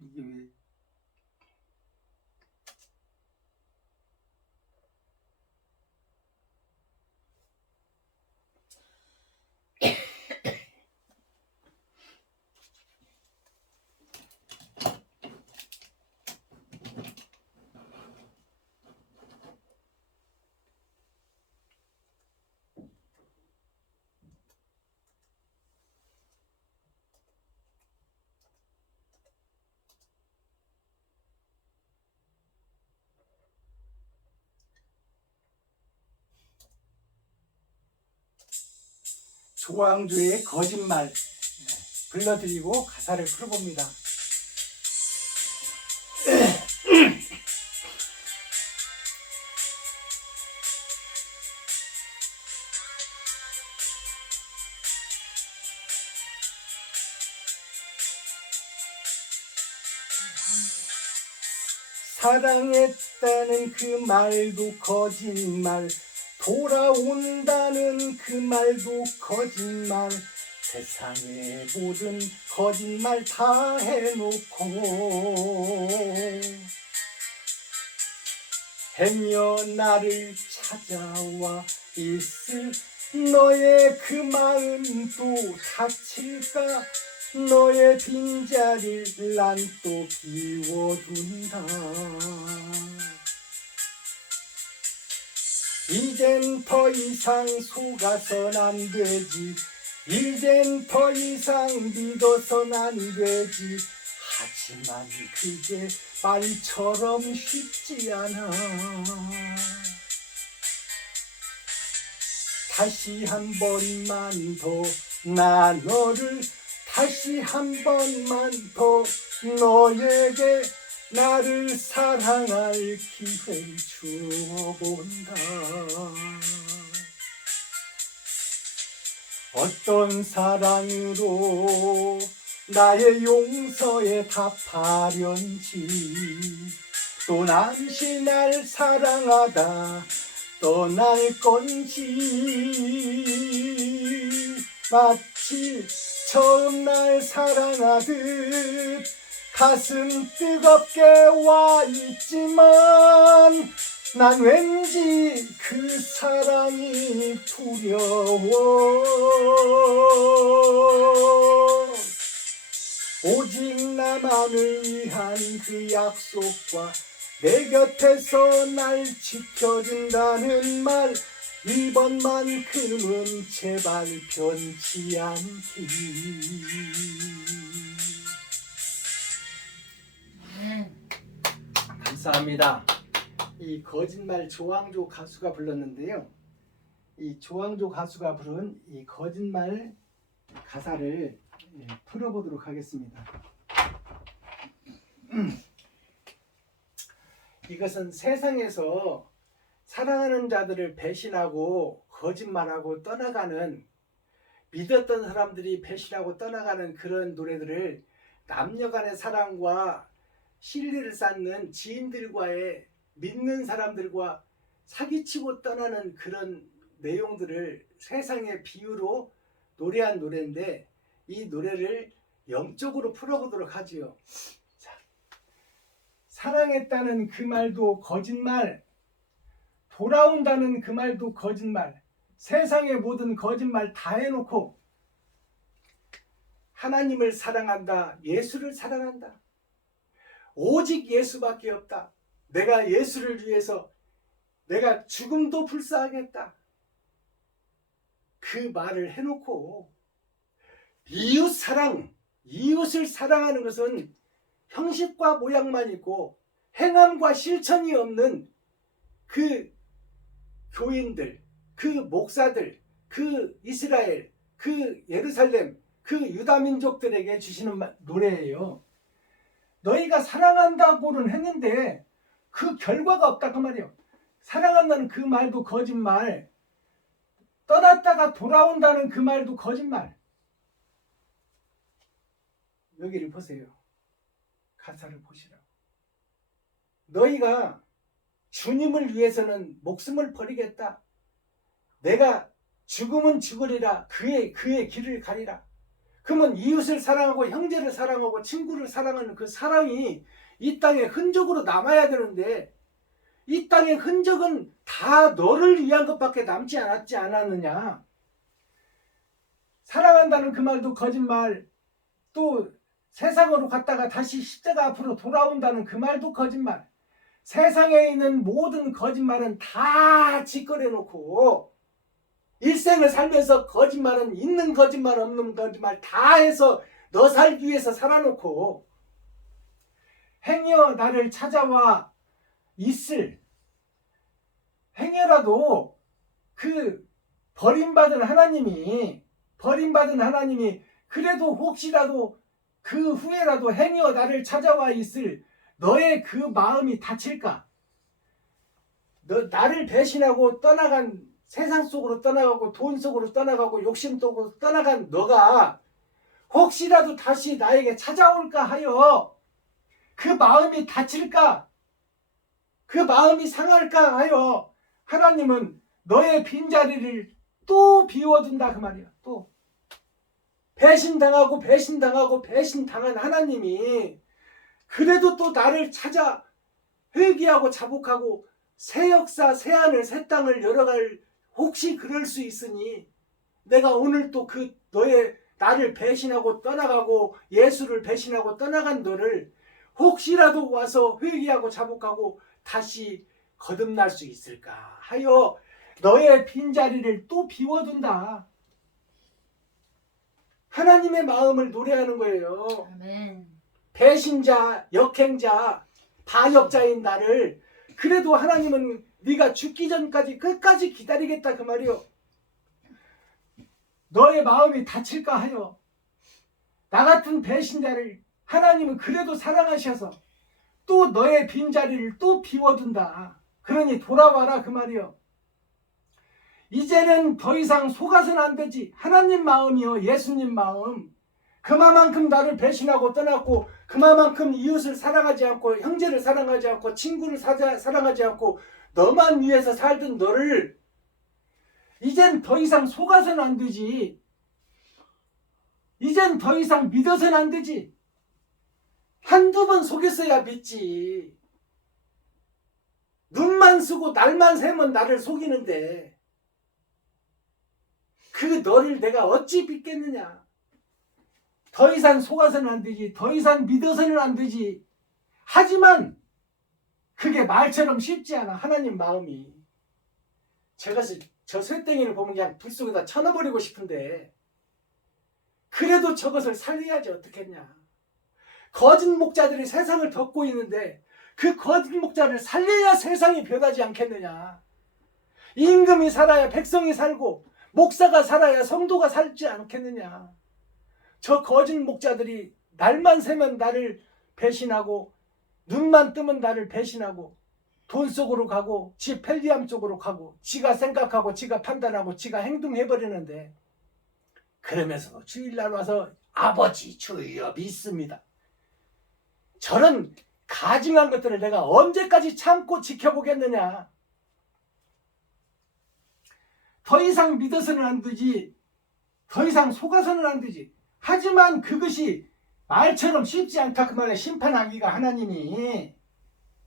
이게 왜 조항조의 거짓말 불러드리고 가사를 풀어봅니다. 사랑했던 살아났다는 그 말도 거짓말, 돌아온다는 그 말도 거짓말, 세상의 모든 거짓말 다 해놓고 행여 나를 찾아와 있을 너의 그 마음도 다칠까? 너의 빈자리를 난 또 비워둔다. 이젠 더 이상 속아선 안 되지. 이젠 더 이상 믿어선 안 되지. 하지만 그게 말처럼 쉽지 않아. 다시 한 번만 더 나 너를, 다시 한 번만 더 너에게 나를 사랑할 기회를 주어본다. 어떤 사랑으로 나의 용서에 답하련지, 또 남시 날 사랑하다 떠날 건지, 마치 처음 날 사랑하듯 가슴 뜨겁게 와 있지만 난 왠지 그 사랑이 두려워. 오직 나만을 위한 그 약속과 내 곁에서 날 지켜준다는 말, 이번만큼은 제발 변치 않기. 감사합니다. 이 거짓말 조항조 가수가 불렀는데요. 이 조항조 가수가 부른 이 거짓말 가사를 풀어보도록 하겠습니다. 이것은 세상에서 사랑하는 자들을 배신하고 거짓말하고 떠나가는, 믿었던 사람들이 배신하고 떠나가는 그런 노래들을 남녀간의 사랑과 신뢰를 쌓는 지인들과의, 믿는 사람들과 사기치고 떠나는 그런 내용들을 세상의 비유로 노래한 노래인데, 이 노래를 영적으로 풀어보도록 하지요. 자, 사랑했다는 그 말도 거짓말, 돌아온다는 그 말도 거짓말, 세상의 모든 거짓말 다 해놓고 하나님을 사랑한다, 예수를 사랑한다, 오직 예수밖에 없다, 내가 예수를 위해서 내가 죽음도 불사하겠다, 그 말을 해놓고 이웃 사랑, 이웃을 사랑하는 것은 형식과 모양만 있고 행함과 실천이 없는 그 교인들, 그 목사들, 그 이스라엘, 그 예루살렘, 그 유다 민족들에게 주시는 노래예요. 너희가 사랑한다고는 했는데 그 결과가 없다 그 말이에요. 사랑한다는 그 말도 거짓말, 떠났다가 돌아온다는 그 말도 거짓말. 여기를 보세요. 가사를 보시라고. 너희가 주님을 위해서는 목숨을 버리겠다, 내가 죽으면 죽으리라, 그의 길을 가리라. 그러면 이웃을 사랑하고 형제를 사랑하고 친구를 사랑하는 그 사랑이 이 땅에 흔적으로 남아야 되는데, 이 땅의 흔적은 다 너를 위한 것밖에 남지 않았느냐. 사랑한다는 그 말도 거짓말, 또 세상으로 갔다가 다시 십자가 앞으로 돌아온다는 그 말도 거짓말. 세상에 있는 모든 거짓말은 다 짓거려 놓고 일생을 살면서 거짓말은 있는 거짓말 없는 거짓말 다 해서 너 살기 위해서 살아놓고 행여 나를 찾아와 있을, 행여라도 그 버림받은 하나님이 그래도 혹시라도 그 후에라도 행여 나를 찾아와 있을 너의 그 마음이 다칠까? 너 나를 배신하고 떠나간, 세상 속으로 떠나가고 돈 속으로 떠나가고 욕심 속으로 떠나간 너가 혹시라도 다시 나에게 찾아올까 하여 그 마음이 다칠까? 그 마음이 상할까 하여 하나님은 너의 빈자리를 또 비워둔다 그 말이야. 또 배신당하고 배신당하고 배신당한 하나님이 그래도 또 나를 찾아 회개하고 자복하고 새 역사 새 하늘 새 땅을 열어갈 혹시 그럴 수 있으니 내가 오늘 또 그 너의 나를 배신하고 떠나가고 예수를 배신하고 떠나간 너를 혹시라도 와서 회개하고 자복하고 다시 거듭날 수 있을까 하여 너의 빈자리를 또 비워둔다. 하나님의 마음을 노래하는 거예요. 아멘. 배신자, 역행자, 반역자인 나를 그래도 하나님은 네가 죽기 전까지 끝까지 기다리겠다 그 말이요. 너의 마음이 다칠까 하여 나 같은 배신자를 하나님은 그래도 사랑하셔서 또 너의 빈자리를 또 비워둔다. 그러니 돌아와라 그 말이요. 이제는 더 이상 속아서는 안 되지. 하나님 마음이요, 예수님 마음. 그만큼 나를 배신하고 떠났고 그만큼 이웃을 사랑하지 않고 형제를 사랑하지 않고 친구를 사랑하지 않고 너만 위해서 살던 너를 이젠 더 이상 속아서는 안 되지. 이젠 더 이상 믿어서는 안 되지. 한두 번 속였어야 믿지. 눈만 쓰고 날만 새면 나를 속이는데 그 너를 내가 어찌 믿겠느냐. 더 이상 속아서는 안 되지. 더 이상 믿어서는 안 되지. 하지만 그게 말처럼 쉽지 않아. 하나님 마음이. 저 쇠땡이를 보면 그냥 불 속에다 쳐넣어버리고 싶은데 그래도 저것을 살려야지 어떻겠냐. 거짓 목자들이 세상을 덮고 있는데 그 거짓 목자를 살려야 세상이 변하지 않겠느냐. 임금이 살아야 백성이 살고 목사가 살아야 성도가 살지 않겠느냐. 저 거짓 목자들이 날만 새면 나를 배신하고 눈만 뜨면 나를 배신하고 돈 속으로 가고 지 편리함 쪽으로 가고 지가 생각하고 지가 판단하고 지가 행동해버리는데 그러면서도 주일날 와서 아버지 주여 믿습니다. 저런 가증한 것들을 내가 언제까지 참고 지켜보겠느냐. 더 이상 믿어서는 안 되지. 더 이상 속아서는 안 되지. 하지만 그것이 말처럼 쉽지 않다 그 말에 심판하기가 하나님이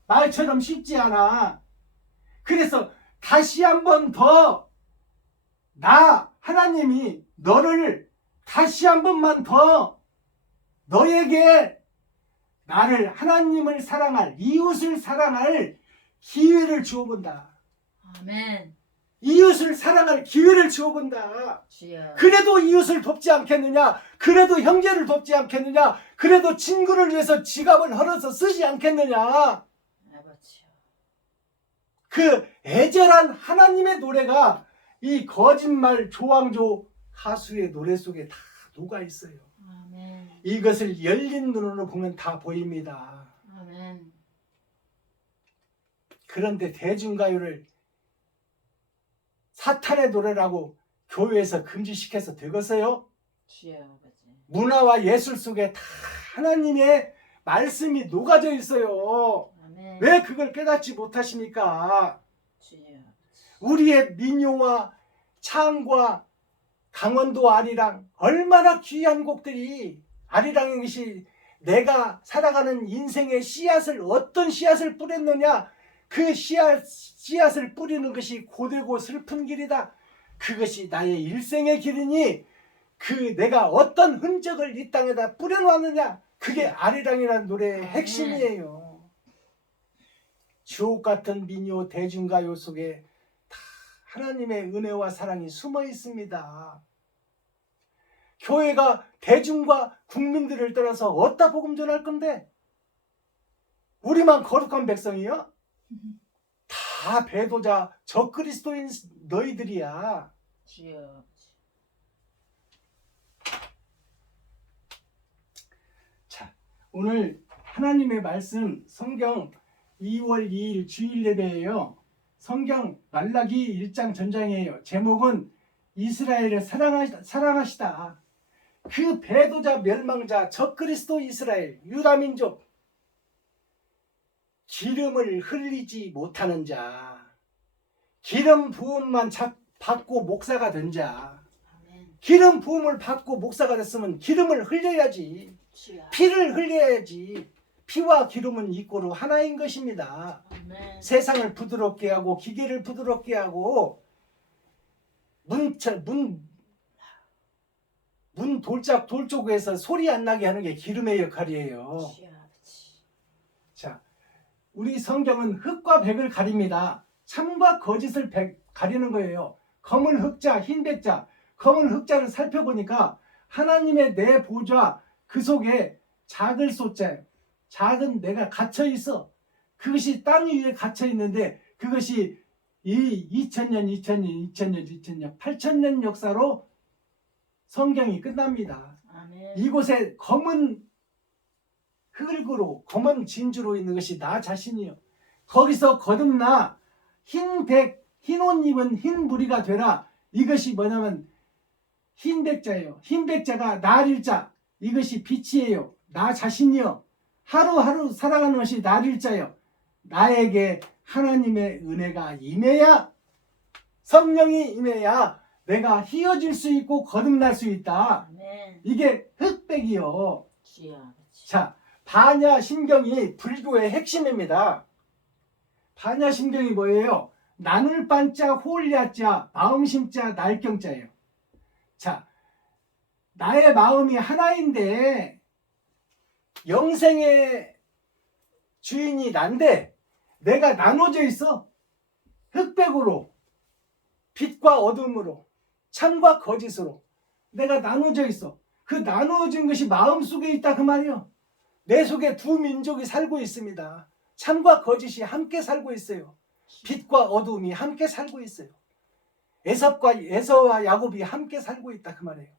말처럼 쉽지 않아. 그래서 다시 한 번 더 하나님이 너를 다시 한 번만 더 너에게 나를 하나님을 사랑할 이웃을 사랑할 기회를 주어본다. 아멘. 이웃을 사랑할 기회를 주어본다. 주여. 그래도 이웃을 돕지 않겠느냐? 그래도 형제를 돕지 않겠느냐? 그래도 친구를 위해서 지갑을 헐어서 쓰지 않겠느냐? 아버지요. 그 애절한 하나님의 노래가 이 거짓말 조항조 가수의 노래 속에 다 녹아 있어요. 아멘. 이것을 열린 눈으로 보면 다 보입니다. 아멘. 그런데 대중가요를 사탄의 노래라고 교회에서 금지시켜서 되겠어요? 주여 아버지. 문화와 예술 속에 다 하나님의 말씀이 녹아져 있어요. 아멘. 왜 그걸 깨닫지 못하십니까? 주여. 우리의 민요와 창과 강원도 아리랑 얼마나 귀한 곡들이 아리랑인 것이 내가 살아가는 인생의 씨앗을 어떤 씨앗을 뿌렸느냐 그 씨앗을 뿌리는 것이 고되고 슬픈 길이다. 그것이 나의 일생의 길이니 그 내가 어떤 흔적을 이 땅에다 뿌려놨느냐 그게 아리랑이라는 노래의 핵심이에요. 주옥 같은 민요 대중가요 속에 다 하나님의 은혜와 사랑이 숨어 있습니다. 교회가 대중과 국민들을 떠나서 어디다 복음 전할 건데 우리만 거룩한 백성이요? 다 배도자 적그리스도인 너희들이야. 주여. 자, 오늘 하나님의 말씀 성경 2월 2일 주일 예배예요. 성경 말라기 1장 전장이에요. 제목은 이스라엘을 사랑하시다. 그 배도자 멸망자 적그리스도 이스라엘 유다민족 기름을 흘리지 못하는 자, 기름 부음만 받고 목사가 된 자, 아멘. 기름 부음을 받고 목사가 됐으면 기름을 흘려야지, 주여. 피를 흘려야지. 피와 기름은 이꼬로 하나인 것입니다. 아멘. 세상을 부드럽게 하고 기계를 부드럽게 하고 문 돌짝 돌쪽에서 소리 안 나게 하는 게 기름의 역할이에요. 주여 아버지. 자, 우리 성경은 흑과 백을 가립니다. 참과 거짓을 가리는 거예요. 검은 흑자, 흰 백자. 검은 흑자를 살펴보니까 하나님의 내 보좌 그 속에 작을 쏟자예요. 작은 내가 갇혀 있어. 그것이 땅 위에 갇혀 있는데 그것이 이 2000년, 8000년 역사로 성경이 끝납니다. 아멘. 이곳에 검은 흙으로 검은 진주로 있는 것이 나 자신이요. 거기서 거듭나 흰 옷 입은 흰 무리가 되라. 이것이 뭐냐면 흰 백자예요. 흰 백자가 날일자. 이것이 빛이에요. 나 자신이요. 하루하루 살아가는 것이 날일자요. 나에게 하나님의 은혜가 임해야, 성령이 임해야 내가 휘어질 수 있고 거듭날 수 있다. 아멘. 이게 흑백이요. 주여 아버지. 자, 반야심경이 불교의 핵심입니다. 반야심경이 뭐예요? 나눌 반자, 홀야자, 마음심자, 날경자예요. 자, 나의 마음이 하나인데 영생의 주인이 난데 내가 나눠져 있어. 흑백으로, 빛과 어둠으로, 참과 거짓으로 내가 나눠져 있어. 그 나누어진 것이 마음속에 있다 그 말이요. 내 속에 두 민족이 살고 있습니다. 참과 거짓이 함께 살고 있어요. 빛과 어둠이 함께 살고 있어요. 에서와 야곱이 함께 살고 있다 그 말이에요.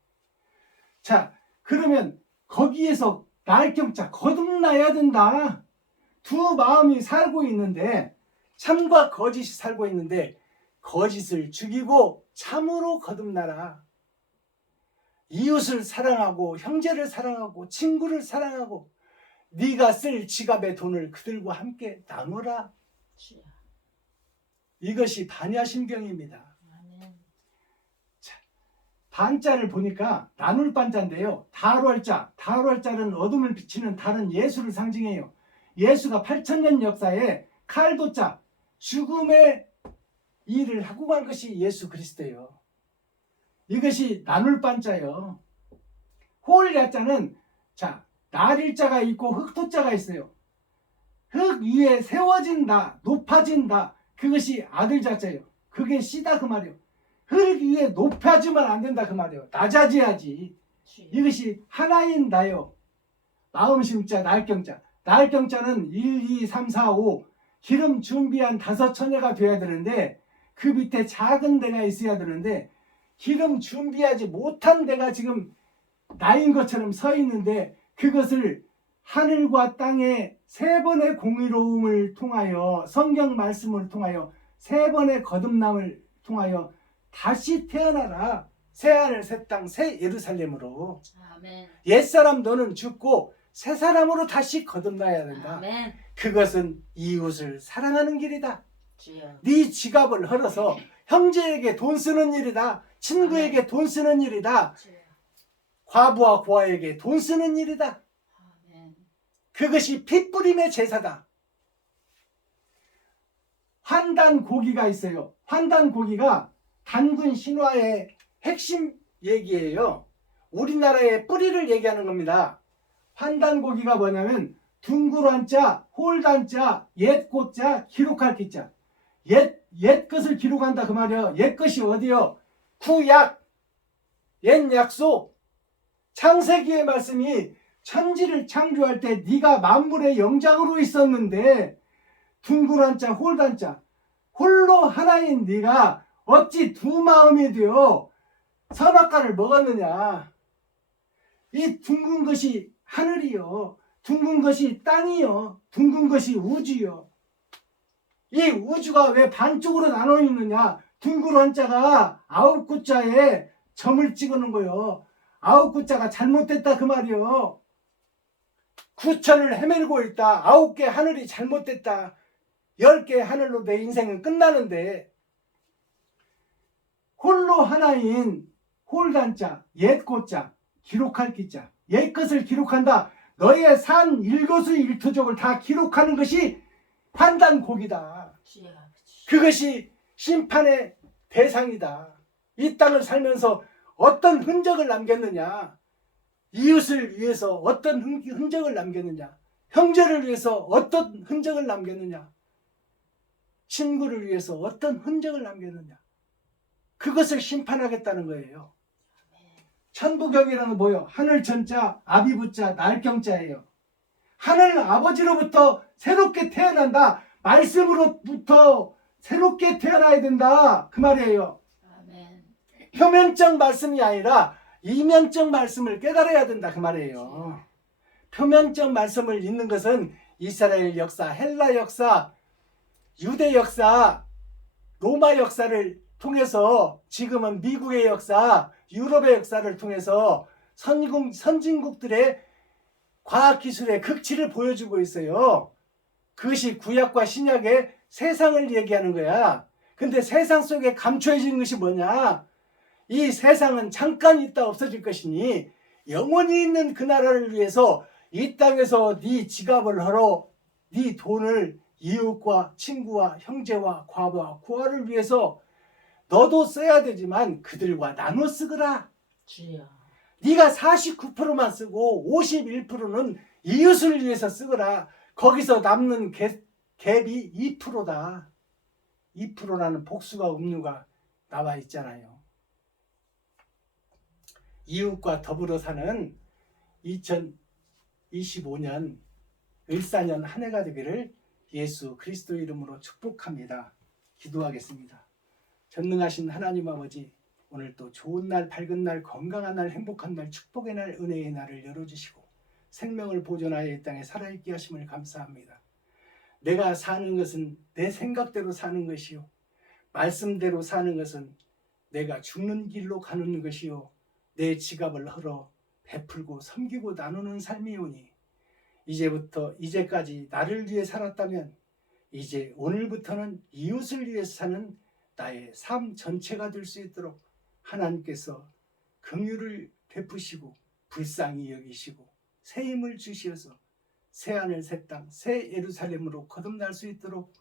자, 그러면 거기에서 날경자 거듭나야 된다. 두 마음이 살고 있는데 참과 거짓이 살고 있는데 거짓을 죽이고 참으로 거듭나라. 이웃을 사랑하고 형제를 사랑하고 친구를 사랑하고 네가 쓸 지갑의 돈을 그들과 함께 나누라. 주여. 이것이 반야심경입니다. 아멘. 반자를 보니까 나눌 반자인데요. 다루할자는 어둠을 비치는 다른 예수를 상징해요. 예수가 8000년 역사에 칼도자, 죽음의 일을 하고 간 것이 예수 그리스도예요. 이것이 나눌 반자예요. 홀야자는 자, 날일자가 있고 흑토자가 있어요. 흙 위에 세워진다, 높아진다. 그것이 아들자자예요. 그게 씨다 그 말이에요. 흙 위에 높아지면 안 된다 그 말이에요. 낮아져야지. 주여. 이것이 하나인 나요. 마음심자, 날경자. 날경자는 1, 2, 3, 4, 5 기름 준비한 5 처녀가 돼야 되는데 그 밑에 작은 데가 있어야 되는데 기름 준비하지 못한 데가 지금 나인 것처럼 서 있는데 그것을 하늘과 땅의 3번의 공의로움을 통하여 성경 말씀을 통하여 3번의 거듭남을 통하여 다시 태어나라. 새하늘 새 땅 새 예루살렘으로. 아멘. 옛사람 너는 죽고 새 사람으로 다시 거듭나야 된다. 아멘. 그것은 이웃을 사랑하는 길이다. 주여. 네 지갑을 헐어서 형제에게 돈 쓰는 일이다. 친구에게 돈 쓰는 일이다. 주여. 과부와 고아에게 돈 쓰는 일이다. 아멘. 그것이 핏부림의 제사다. 환단고기가 있어요. 환단고기가 단군 신화의 핵심 얘기예요. 우리나라의 뿌리를 얘기하는 겁니다. 환단고기가 뭐냐면 둥그란자, 홀단자, 옛꽃자, 기록할 기자. 옛 것을 기록한다 그 말이에요. 옛 것이 어디요? 구약, 옛 약속. 창세기의 말씀이 천지를 창조할 때 네가 만물의 영장으로 있었는데 둥그란자, 홀단자. 홀로 하나인 네가 어찌 두 마음이 되어 선악과를 먹었느냐. 이 둥근 것이 하늘이요. 둥근 것이 땅이요. 둥근 것이 우주요. 이 우주가 왜 반쪽으로 나눠 있느냐. 둥그런 자가 9구자에 점을 찍어놓은 거요. 9구자가 잘못됐다 그 말이요. 9천을 헤매고 있다. 9개 하늘이 잘못됐다. 10개 하늘로 내 인생은 끝나는데 홀로 하나인 홀단자, 옛꽃자, 기록할 기자, 옛것을 기록한다. 너의 산 일거수일투족을 다 기록하는 것이 판단곡이다. 주여 아버지. 그것이 심판의 대상이다. 이 땅을 살면서 어떤 흔적을 남겼느냐, 이웃을 위해서 어떤 흔적을 남겼느냐, 형제를 위해서 어떤 흔적을 남겼느냐, 친구를 위해서 어떤 흔적을 남겼느냐, 그것을 심판하겠다는 거예요. 천부경이라는 건 뭐예요? 하늘 천자, 아비부자, 날경자예요. 하늘 아버지로부터 새롭게 태어난다. 말씀으로부터 새롭게 태어나야 된다. 그 말이에요. 아멘. 표면적 말씀이 아니라 이면적 말씀을 깨달아야 된다. 그 말이에요. 표면적 말씀을 읽는 것은 이스라엘 역사, 헬라 역사, 유대 역사, 로마 역사를 통해서 지금은 미국의 역사, 유럽의 역사를 통해서 선진국들의 과학기술의 극치를 보여주고 있어요. 그것이 구약과 신약의 세상을 얘기하는 거야. 근데 세상 속에 감춰진 것이 뭐냐? 이 세상은 잠깐 있다 없어질 것이니 영원히 있는 그 나라를 위해서 이 땅에서 네 지갑을 헐어 네 돈을 이웃과 친구와 형제와 과부와 고아를 위해서 너도 써야 되지만 그들과 나눠 쓰거라. 주여. 네가 49%만 쓰고 51%는 이웃을 위해서 쓰거라. 거기서 남는 갭이 2%다. 2%라는 복수가 음료가 나와 있잖아요. 이웃과 더불어 사는 2025년 을사년 한 해가 되기를 예수 그리스도 이름으로 축복합니다. 기도하겠습니다. 전능하신 하나님 아버지, 오늘 또 좋은 날, 밝은 날, 건강한 날, 행복한 날, 축복의 날, 은혜의 날을 열어주시고 생명을 보존하여 이 땅에 살아있게 하심을 감사합니다. 내가 사는 것은 내 생각대로 사는 것이요, 말씀대로 사는 것은 내가 죽는 길로 가는 것이요, 내 지갑을 헐어 베풀고 섬기고 나누는 삶이오니 이제부터 이제까지 나를 위해 살았다면 이제 오늘부터는 이웃을 위해서 사는 나의 삶 전체가 될 수 있도록 하나님께서 긍휼을 베푸시고 불쌍히 여기시고 새 힘을 주시어서 새 하늘 새 땅 새 예루살렘으로 거듭날 수 있도록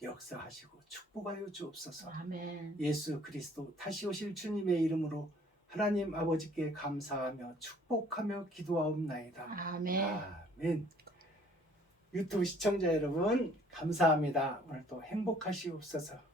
역사하시고 축복하여 주옵소서. 아멘. 예수 그리스도 다시 오실 주님의 이름으로 하나님 아버지께 감사하며 축복하며 기도하옵나이다. 아멘. 아멘. 유튜브 시청자 여러분 감사합니다. 오늘도 행복하시옵소서.